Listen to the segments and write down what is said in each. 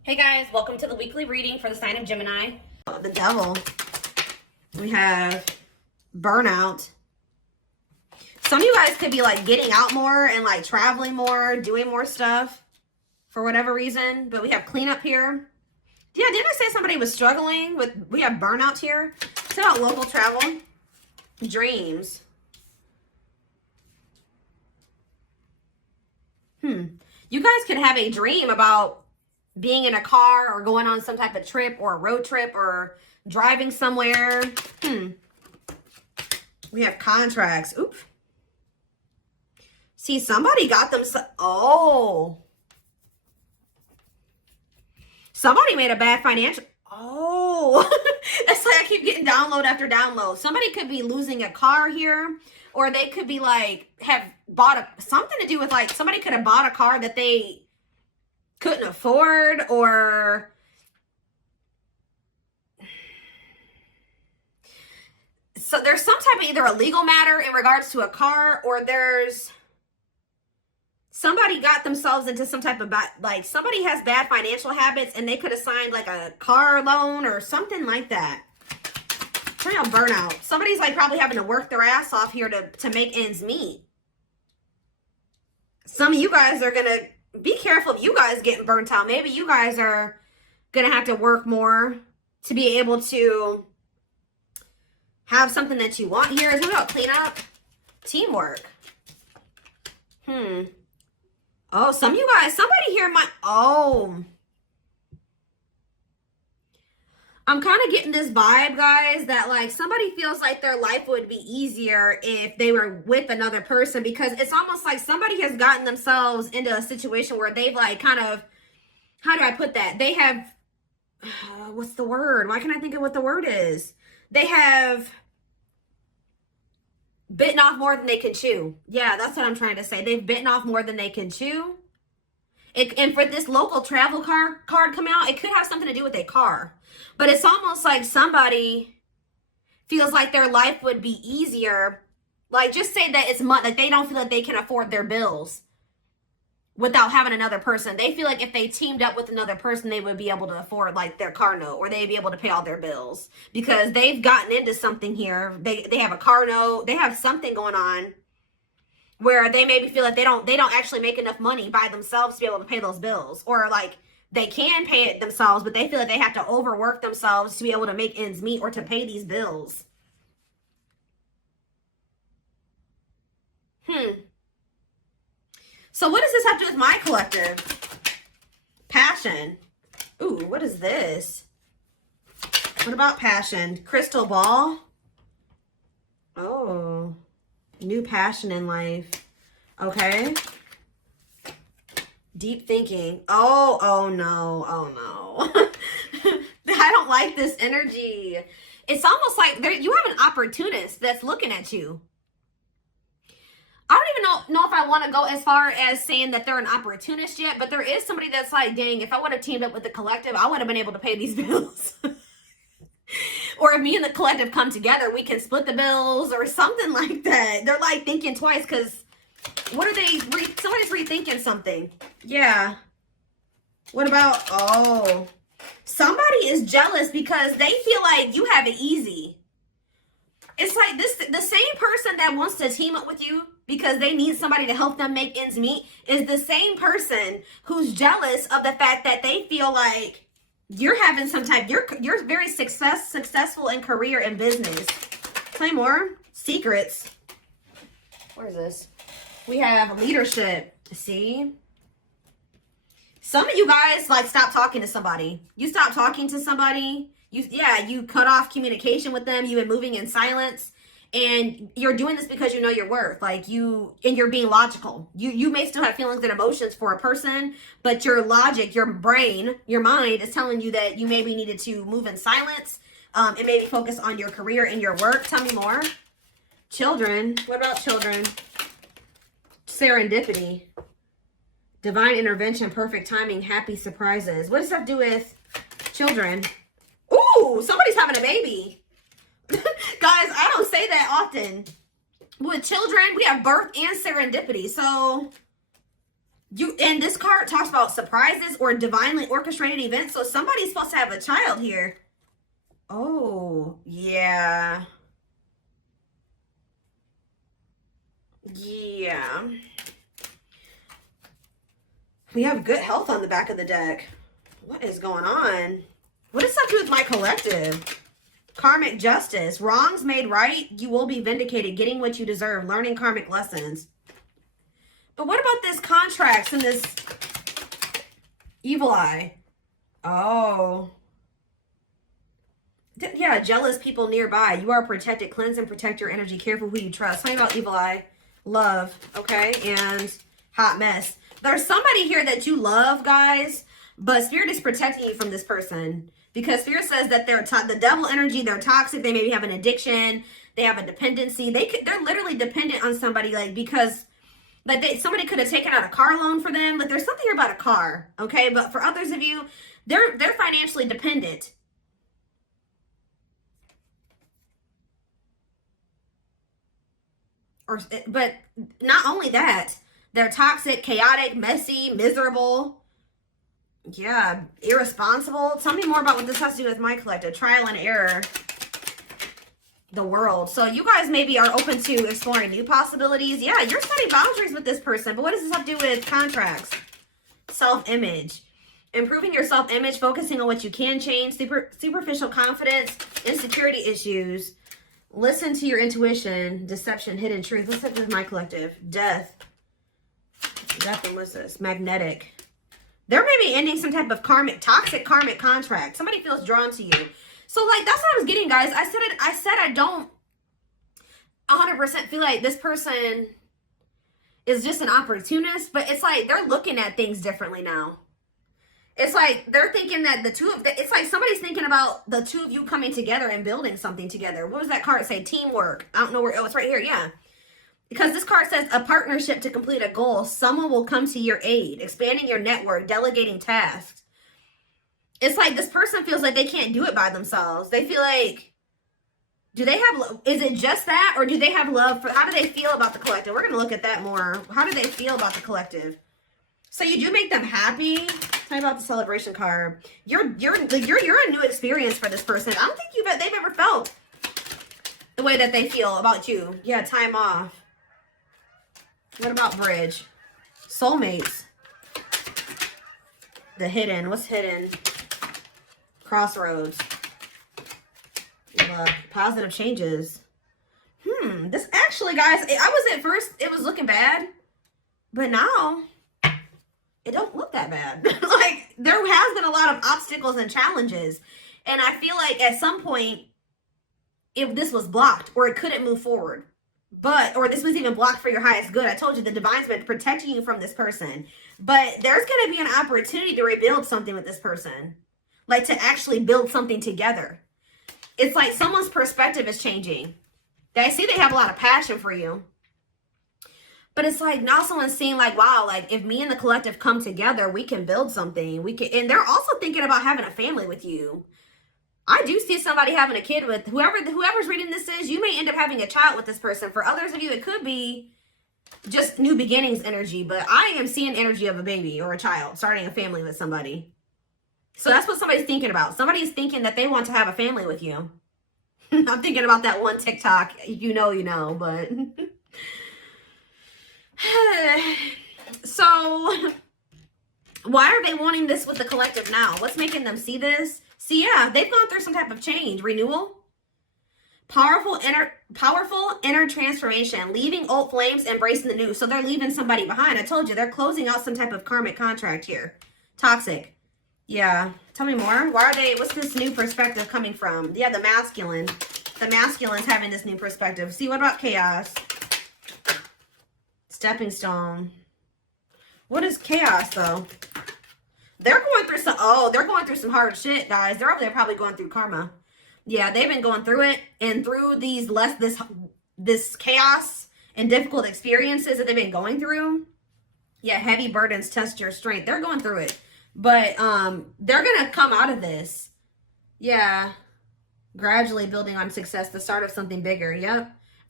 Hey guys, welcome to the weekly reading for the sign of Gemini. The devil. We have burnout. Some of you guys could be like getting out more and like traveling more, doing more stuff for whatever reason. But we have cleanup here. Yeah, didn't I say somebody was struggling with, we have burnout here. It's about local travel. Dreams. You guys could have a dream about being in a car or going on some type of trip or a road trip or driving somewhere. We have contracts. Oop. See, somebody got them. Somebody made a bad financial. It's like I keep getting download after download. Somebody could be losing a car here, or they could be like, have bought something to do with like, somebody could have bought a car that they couldn't afford, or so there's some type of either a legal matter in regards to a car, or there's somebody got themselves into some type of like somebody has bad financial habits and they could have signed like a car loan or something like that. Turn out burnout. Somebody's like probably having to work their ass off here to make ends meet. Some of you guys are gonna be careful of you guys getting burnt out. Maybe you guys are going to have to work more to be able to have something that you want here. What about cleanup? Teamwork. Oh, some of you guys, somebody here might, I'm kind of getting this vibe, guys, that like somebody feels like their life would be easier if they were with another person, because it's almost like somebody has gotten themselves into a situation where they've like kind of, how do I put that? They have, what's the word? Why can't I think of what the word is? They have bitten off more than they can chew. Yeah, that's what I'm trying to say. They've bitten off more than they can chew. And for this local travel card coming out, it could have something to do with a car. But it's almost like somebody feels like their life would be easier. Like, just say that it's money, like they don't feel like they can afford their bills without having another person. They feel like if they teamed up with another person, they would be able to afford like their car note, or they'd be able to pay all their bills because they've gotten into something here. They have a car note. They have something going on where they maybe feel like they don't actually make enough money by themselves to be able to pay those bills, or like they can pay it themselves, but they feel like they have to overwork themselves to be able to make ends meet or to pay these bills. So what does this have to do with my collective? Passion. Ooh, what is this? What about passion? Crystal ball. Oh, new passion in life. Okay. Deep thinking. Oh no. I don't like this energy. It's almost like you have an opportunist that's looking at you. I don't even know if I want to go as far as saying that they're an opportunist yet, but there is somebody that's like, dang, if I would have teamed up with the collective, I would have been able to pay these bills. Or if me and the collective come together, we can split the bills or something like that. They're like thinking twice because what are they? Somebody's rethinking something. Yeah. What about, somebody is jealous because they feel like you have it easy. It's like the same person that wants to team up with you because they need somebody to help them make ends meet is the same person who's jealous of the fact that they feel like you're having some type, you're very successful in career and business. Play more. Secrets. Where is this? We have leadership. See? Some of you guys like stop talking to somebody. You stop talking to somebody. You cut off communication with them. You've been moving in silence, and you're doing this because you know your worth. Like you're being logical. You may still have feelings and emotions for a person, but your logic, your brain, your mind is telling you that you maybe needed to move in silence, and maybe focus on your career and your work. Tell me more. Children. What about children? Serendipity. Divine intervention, perfect timing, happy surprises. What does that do with children? Ooh, somebody's having a baby. Guys, I don't say that often. With children, we have birth and serendipity. So And this card talks about surprises or divinely orchestrated events. So somebody's supposed to have a child here. Oh, yeah. Yeah. We have good health on the back of the deck. What is going on? What does that do with my collective? Karmic justice. Wrongs made right. You will be vindicated. Getting what you deserve. Learning karmic lessons. But what about this contracts and this evil eye? Oh. Yeah, jealous people nearby. You are protected. Cleanse and protect your energy. Careful who you trust. Talking about evil eye. Love. Okay. And hot mess. There's somebody here that you love, guys. But Spirit is protecting you from this person. Because Spirit says that they're the devil energy. They're toxic. They maybe have an addiction. They have a dependency. They're literally dependent on somebody, like, because like somebody could have taken out a car loan for them. Like, there's something here about a car, okay? But for others of you, they're financially dependent. But not only that, they're toxic, chaotic, messy, miserable. Yeah, irresponsible. Tell me more about what this has to do with my collective. Trial and error. The world. So you guys maybe are open to exploring new possibilities. Yeah, you're setting boundaries with this person. But what does this have to do with contracts? Self-image. Improving your self-image, focusing on what you can change, superficial confidence, insecurity issues. Listen to your intuition, deception, hidden truth. What's up with my collective? Death. Death, and what's this? Magnetic. They're maybe ending some type of toxic karmic contract. Somebody feels drawn to you. So, like, that's what I was getting, guys. I said I don't 100% feel like this person is just an opportunist, but it's like they're looking at things differently now. It's like they're thinking that it's like somebody's thinking about the two of you coming together and building something together. What was that card say? Teamwork. I don't know where. Oh, it's right here. Yeah. Because this card says a partnership to complete a goal. Someone will come to your aid, expanding your network, delegating tasks. It's like this person feels like they can't do it by themselves. They feel like, is it just that? Or do they have love how do they feel about the collective? We're going to look at that more. How do they feel about the collective? So you do make them happy. Tell me about the celebration card. You're a new experience for this person. I don't think they've ever felt the way that they feel about you. Yeah, time off. What about bridge? Soulmates. The hidden. What's hidden? Crossroads. Positive changes. This actually, guys, I was at first, it was looking bad. But now, it don't look that bad. Like, there has been a lot of obstacles and challenges. And I feel like at some point, if this was blocked or it couldn't move forward. Or this was even blocked for your highest good. I told you the divine's been protecting you from this person. But there's going to be an opportunity to rebuild something with this person. Like, to actually build something together. It's like someone's perspective is changing. I see they have a lot of passion for you. But it's like now someone's seeing like, wow, like if me and the collective come together, we can build something. And they're also thinking about having a family with you. I do see somebody having a kid with whoever's reading this is. You may end up having a child with this person. For others of you, it could be just new beginnings energy. But I am seeing energy of a baby or a child starting a family with somebody. So that's what somebody's thinking about. Somebody's thinking that they want to have a family with you. I'm thinking about that one TikTok. You know, but... So, why are they wanting this with the collective now? What's making them see this? See, yeah, they've gone through some type of change. Renewal. Powerful inner transformation. Leaving old flames, embracing the new. So they're leaving somebody behind. I told you, they're closing out some type of karmic contract here. Toxic. Yeah. Tell me more. What's this new perspective coming from? Yeah, the masculine. The masculine's having this new perspective. See, what about chaos? Stepping stone. What is chaos, though? They're going through some hard shit, guys. They're over there probably going through karma. Yeah, they've been going through it. And through this chaos and difficult experiences that they've been going through. Yeah, heavy burdens test your strength. They're going through it. But they're going to come out of this. Yeah. Gradually building on success. The start of something bigger. Yep.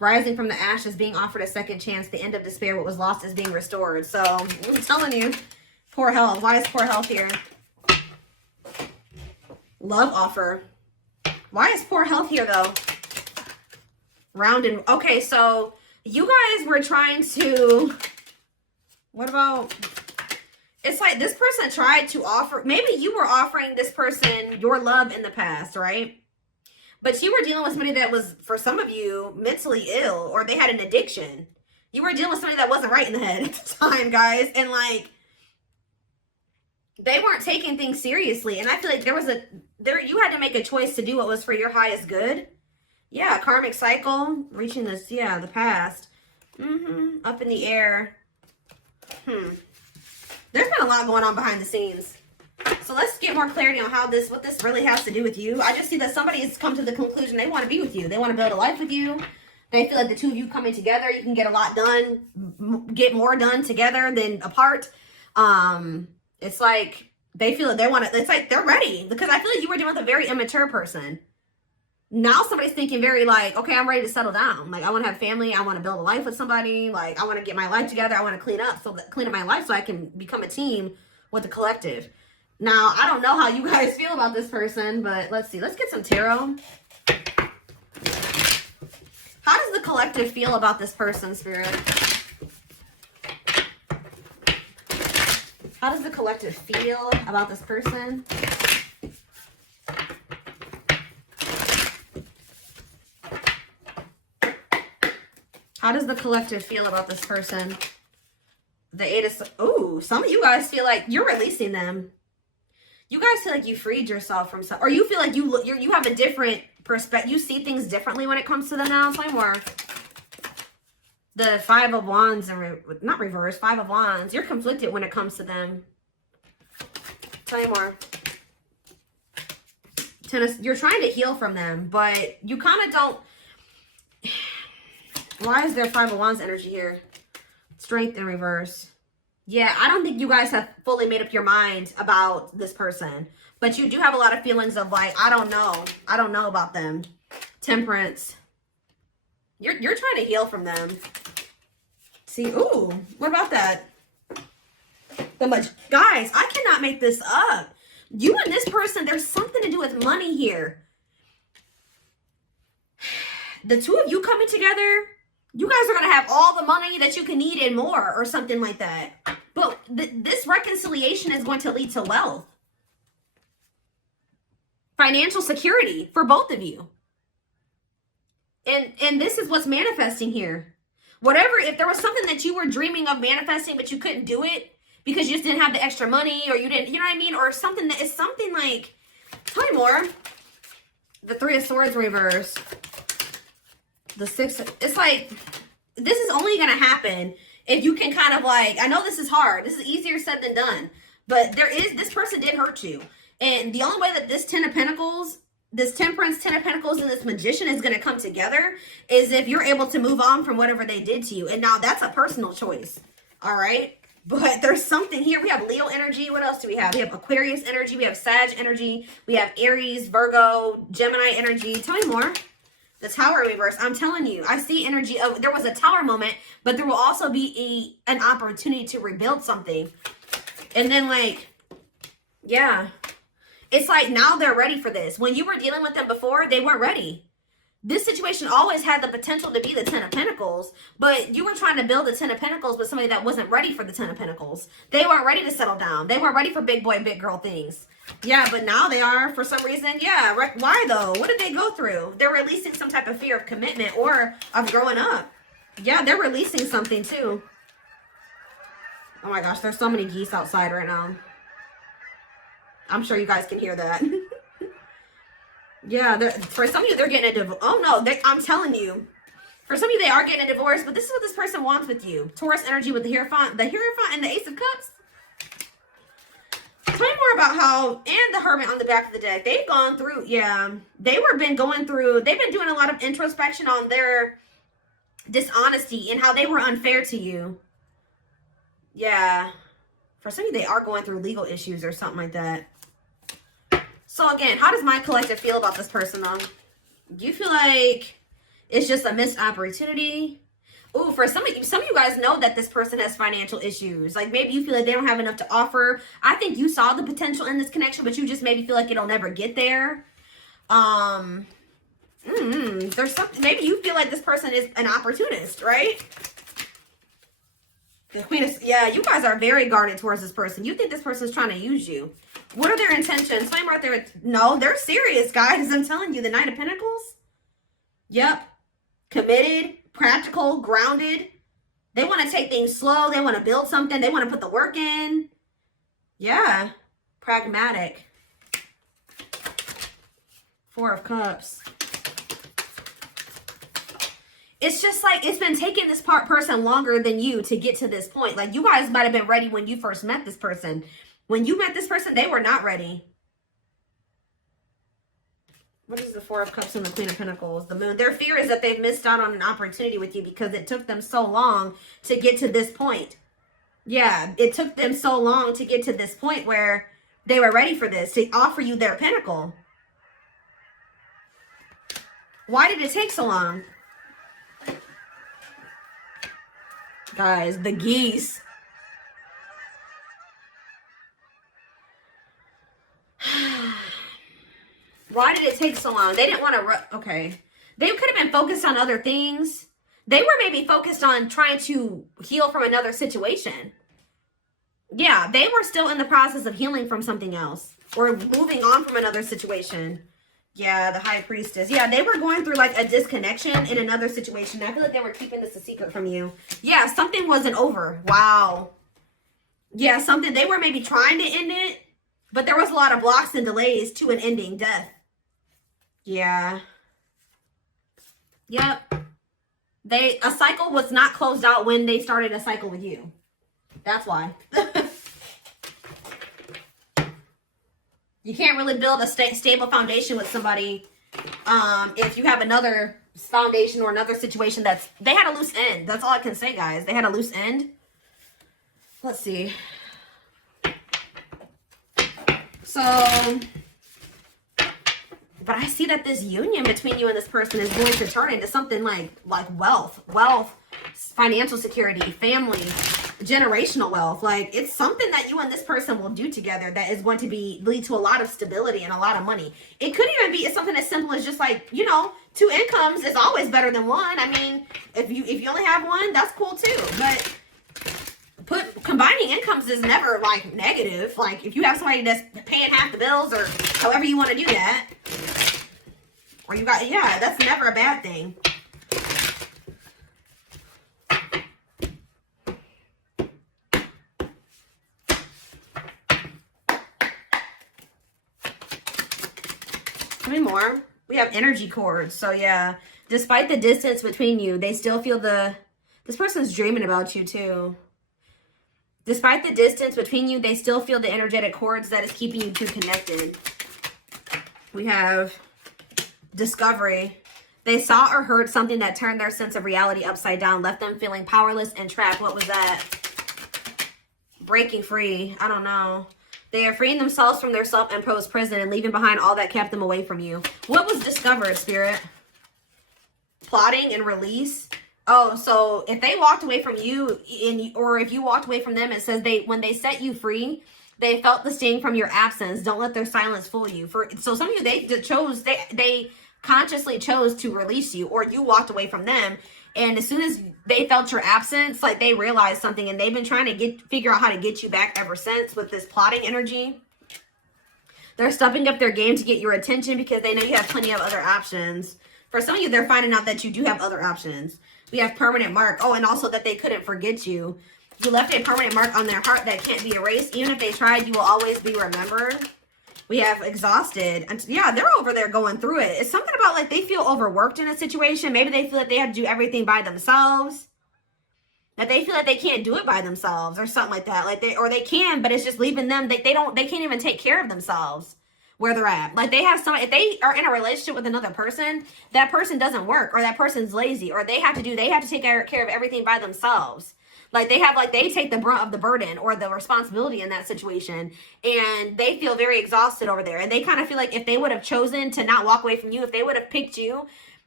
Rising from the ashes, being offered a second chance. The end of despair, what was lost is being restored. So I'm telling you, poor health. Why is poor health here? Love offer. Why is poor health here though? Rounded. Okay, so you guys were trying to, what about, it's like this person tried to offer, maybe you were offering this person your love in the past, right? But you were dealing with somebody that was, for some of you, mentally ill, or they had an addiction. You were dealing with somebody that wasn't right in the head at the time, guys. And like, they weren't taking things seriously. And I feel like you had to make a choice to do what was for your highest good. Yeah, karmic cycle, reaching this, yeah, the past. Up in the air. There's been a lot going on behind the scenes. So let's get more clarity on what this really has to do with you. I just see that somebody has come to the conclusion they want to be with you. They want to build a life with you. They feel like the two of you coming together, you can get a lot done, get more done together than apart. It's like they feel that they want to, it's like they're ready, because I feel like you were dealing with a very immature person. Now somebody's thinking very like, okay, I'm ready to settle down. Like, I want to have family. I want to build a life with somebody. Like, I want to get my life together. I want to clean up my life so I can become a team with the collective. Now, I don't know how you guys feel about this person, but let's see. Let's get some tarot. How does the collective feel about this person, Spirit? How does the collective feel about this person? How does the collective feel about this person? The Eight of... Oh, some of you guys feel like you're releasing them. You guys feel like you freed yourself from some... Or you feel like you have a different perspective. You see things differently when it comes to them now. Tell me more. The Five of Wands, and not reverse, Five of Wands. You're conflicted when it comes to them. Tell me more. You're trying to heal from them, but you kind of don't... Why is there Five of Wands energy here? Strength in reverse. Yeah, I don't think you guys have fully made up your mind about this person. But you do have a lot of feelings of like, I don't know. I don't know about them. Temperance. You're trying to heal from them. See, ooh, what about that? Guys, I cannot make this up. You and this person, there's something to do with money here. The two of you coming together, you guys are going to have all the money that you can need and more, or something like that. But this reconciliation is going to lead to wealth. Financial security for both of you. And this is what's manifesting here. Whatever, if there was something that you were dreaming of manifesting, but you couldn't do it because you just didn't have the extra money, or you didn't, you know what I mean? Or something that is something like, tell me more. The Three of Swords reverse. The Six, it's like, this is only going to happen if you can kind of like, I know this is hard. This is easier said than done. But this person did hurt you. And the only way that this Ten of Pentacles, this Temperance, Ten of Pentacles, and this Magician is going to come together is if you're able to move on from whatever they did to you. And now that's a personal choice. All right. But there's something here. We have Leo energy. What else do we have? We have Aquarius energy. We have Sag energy. We have Aries, Virgo, Gemini energy. Tell me more. The Tower reverse. I'm telling you, I see energy of, there was a Tower moment, but there will also be an opportunity to rebuild something. And then like, yeah, it's like now they're ready for this. When you were dealing with them before, they weren't ready. This situation always had the potential to be the Ten of Pentacles, but you were trying to build the Ten of Pentacles with somebody that wasn't ready for the Ten of Pentacles. They weren't ready to settle down. They weren't ready for big boy, big girl things. Yeah, but now they are for some reason. Yeah, why though? What did they go through? They're releasing some type of fear of commitment or of growing up. Yeah, they're releasing something too. Oh my gosh, there's so many geese outside right now. I'm sure you guys can hear that. Yeah, for some of you, they're getting a divorce. Oh no, I'm telling you. For some of you, they are getting a divorce, but this is what this person wants with you. Taurus energy with the Hierophant and the Ace of Cups. Tell me more about how, and the Hermit on the back of the deck. They've gone through, yeah. They've been doing a lot of introspection on their dishonesty and how they were unfair to you. Yeah. For some of you, they are going through legal issues or something like that. So again, how does my collective feel about this person though? Do you feel like It's just a missed opportunity. Ooh, for some of you guys know that this person has financial issues. Like maybe you feel like they don't have enough to offer. I think you saw the potential in this connection, but you just maybe feel like it'll never get there. There's something, maybe you feel like this person is an opportunist, right? The Queen of, yeah, you guys are very guarded towards this person. You think this person's trying to use you. What are their intentions? Flame right there. No, they're serious, guys. I'm telling you, the Knight of Pentacles. Yep. Committed, practical, grounded. They want to take things slow. They want to build something. They want to put the work in. Yeah. Pragmatic. Four of Cups. It's just like, it's been taking this person longer than you to get to this point. Like, you guys might have been ready when you first met this person. When you met this person, they were not ready. What is the Four of Cups and the Queen of Pentacles? The Moon. Their fear is that they've missed out on an opportunity with you because it took them so long to get to this point. Yeah, it took them so long to get to this point where they were ready for this, to offer you their pinnacle. Why did it take so long? Guys, the geese. Why did it take so long? They didn't want to, okay. They could have been focused on other things. They were maybe focused on trying to heal from another situation. Yeah, they were still in the process of healing from something else. Or moving on from another situation. Yeah, the High Priestess. Yeah, they were going through like a disconnection in another situation. I feel like they were keeping this a secret from you. Yeah, something wasn't over. Wow. Yeah, something, they were maybe trying to end it, but there was a lot of blocks and delays to an ending, death. Yeah. Yep. A cycle was not closed out when they started a cycle with you. That's why. You can't really build a stable foundation with somebody if you have another foundation or another situation they had a loose end. That's all I can say, guys. They had a loose end. Let's see. So, but I see that this union between you and this person is going to turn into something like wealth, financial security, family, generational wealth. Like, it's something that you and this person will do together that is going to lead to a lot of stability and a lot of money. It could even be something as simple as just like, you know, 2 incomes is always better than 1. I mean, if you only have 1, that's cool too. But combining incomes is never like negative. Like, if you have somebody that's paying half the bills or however you want to do that, or you got, yeah, that's never a bad thing. How many more? We have energy cords. So yeah, despite the distance between you, they still feel this person's dreaming about you too. Despite the distance between you, they still feel the energetic cords that is keeping you two connected. We have discovery. They saw or heard something that turned their sense of reality upside down, left them feeling powerless and trapped. What was that? Breaking free. I don't know. They are freeing themselves from their self-imposed prison and leaving behind all that kept them away from you. What was discovered, Spirit? Plotting and release. Oh, so if they walked away from you, or if you walked away from them, it says when they set you free, they felt the sting from your absence. Don't let their silence fool you. So some of you, they consciously chose to release you, or you walked away from them. And as soon as they felt your absence, like they realized something, and they've been trying to figure out how to get you back ever since with this plotting energy. They're stepping up their game to get your attention because they know you have plenty of other options. For some of you, they're finding out that you do have other options. We have permanent mark. Oh, and also that they couldn't forget you. You left a permanent mark on their heart that can't be erased. Even if they tried, you will always be remembered. We have exhausted. And yeah, they're over there going through it. It's something about like they feel overworked in a situation. Maybe they feel like they have to do everything by themselves. That they feel like they can't do it by themselves or something like that. Like they can, but it's just leaving them. They can't even take care of themselves where they're at. Like they have if they are in a relationship with another person, that person doesn't work, or that person's lazy, or they have to take care of everything by themselves. Like they take the brunt of the burden or the responsibility in that situation, and they feel very exhausted over there. And they kind of feel like if they would have chosen to not walk away from you, if they would have picked you,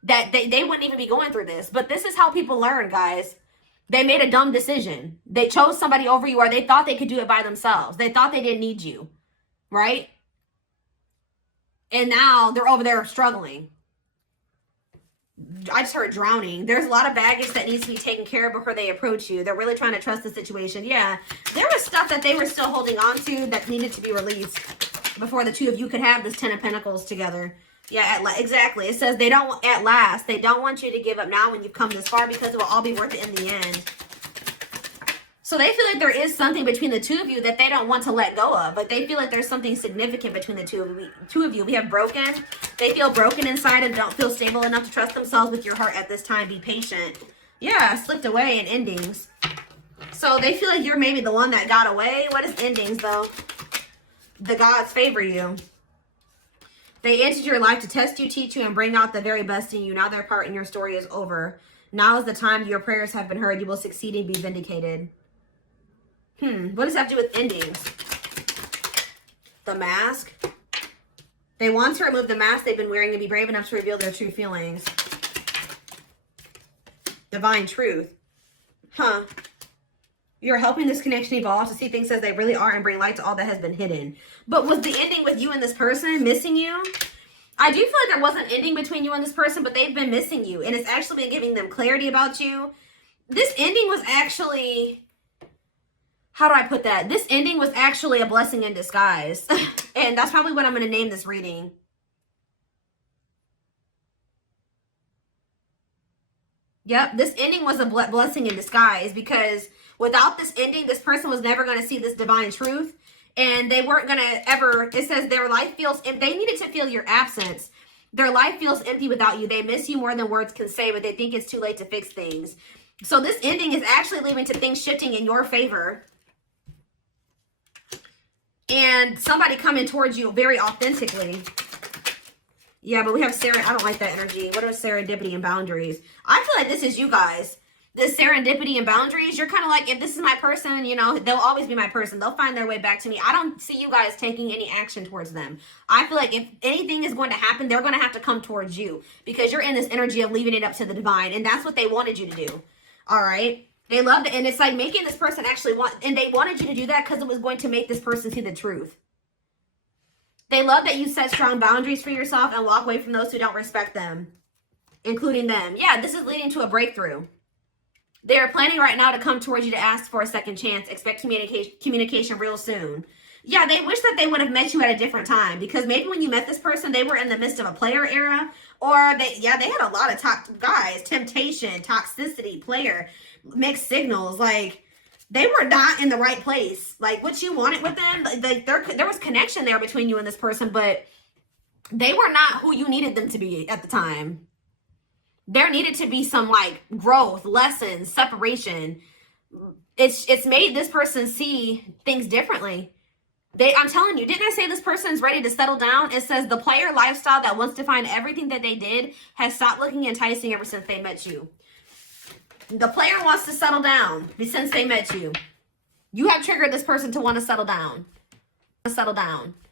that they wouldn't even be going through this. But this is how people learn, guys. They made a dumb decision. They chose somebody over you, or they thought they could do it by themselves. They thought they didn't need you, right? And now they're over there struggling. I just heard drowning. There's a lot of baggage that needs to be taken care of before they approach you. They're really trying to trust the situation. Yeah, there was stuff that they were still holding on to that needed to be released before the two of you could have this 10 of Pentacles together. Yeah, exactly. It says they don't, at last, they don't want you to give up now when you've come this far, because it will all be worth it in the end. So they feel like there is something between the two of you that they don't want to let go of. Like they feel like there's something significant between the two of you. We have broken. They feel broken inside and don't feel stable enough to trust themselves with your heart at this time. Be patient. Yeah, slipped away in endings. So they feel like you're maybe the one that got away. What is endings though? The gods favor you. They entered your life to test you, teach you, and bring out the very best in you. Now their part in your story is over. Now is the time your prayers have been heard. You will succeed and be vindicated. What does that have to do with endings? The mask. They want to remove the mask they've been wearing and be brave enough to reveal their true feelings. Divine truth. You're helping this connection evolve to see things as they really are and bring light to all that has been hidden. But was the ending with you and this person missing you? I do feel like there was an ending between you and this person, but they've been missing you. And it's actually been giving them clarity about you. This ending was actually... How do I put that? This ending was actually a blessing in disguise. And that's probably what I'm going to name this reading. Yep, this ending was a blessing in disguise, because without this ending, this person was never going to see this divine truth. And they weren't going to ever, it says their life feels, if they needed to feel your absence, their life feels empty without you. They miss you more than words can say, but they think it's too late to fix things. So this ending is actually leading to things shifting in your favor. And somebody coming towards you very authentically. Yeah, but we have I don't like that energy. What is serendipity and boundaries? I feel like this is you guys. This serendipity and boundaries, you're kind of like, if this is my person, you know, they'll always be my person. They'll find their way back to me. I don't see you guys taking any action towards them. I feel like if anything is going to happen, they're going to have to come towards you, because you're in this energy of leaving it up to the divine. And that's what they wanted you to do. All right. They loved it. And it's like making this person actually and they wanted you to do that because it was going to make this person see the truth. They love that you set strong boundaries for yourself and walk away from those who don't respect them, including them. Yeah, this is leading to a breakthrough. They are planning right now to come towards you to ask for a second chance. Expect communication real soon. Yeah, they wish that they would have met you at a different time, because maybe when you met this person, they were in the midst of a player era, or they had a lot of temptation, toxicity, player, mixed signals. Like, they were not in the right place. Like, what you wanted with them, like there was connection there between you and this person, but they were not who you needed them to be at the time. There needed to be some like growth, lessons, separation. It's made this person see things differently. I'm telling you, didn't I say this person's ready to settle down? It says the player lifestyle that wants to find everything that they did has stopped looking enticing ever since they met you. The player wants to settle down since they met you. You have triggered this person to want to settle down. Settle down.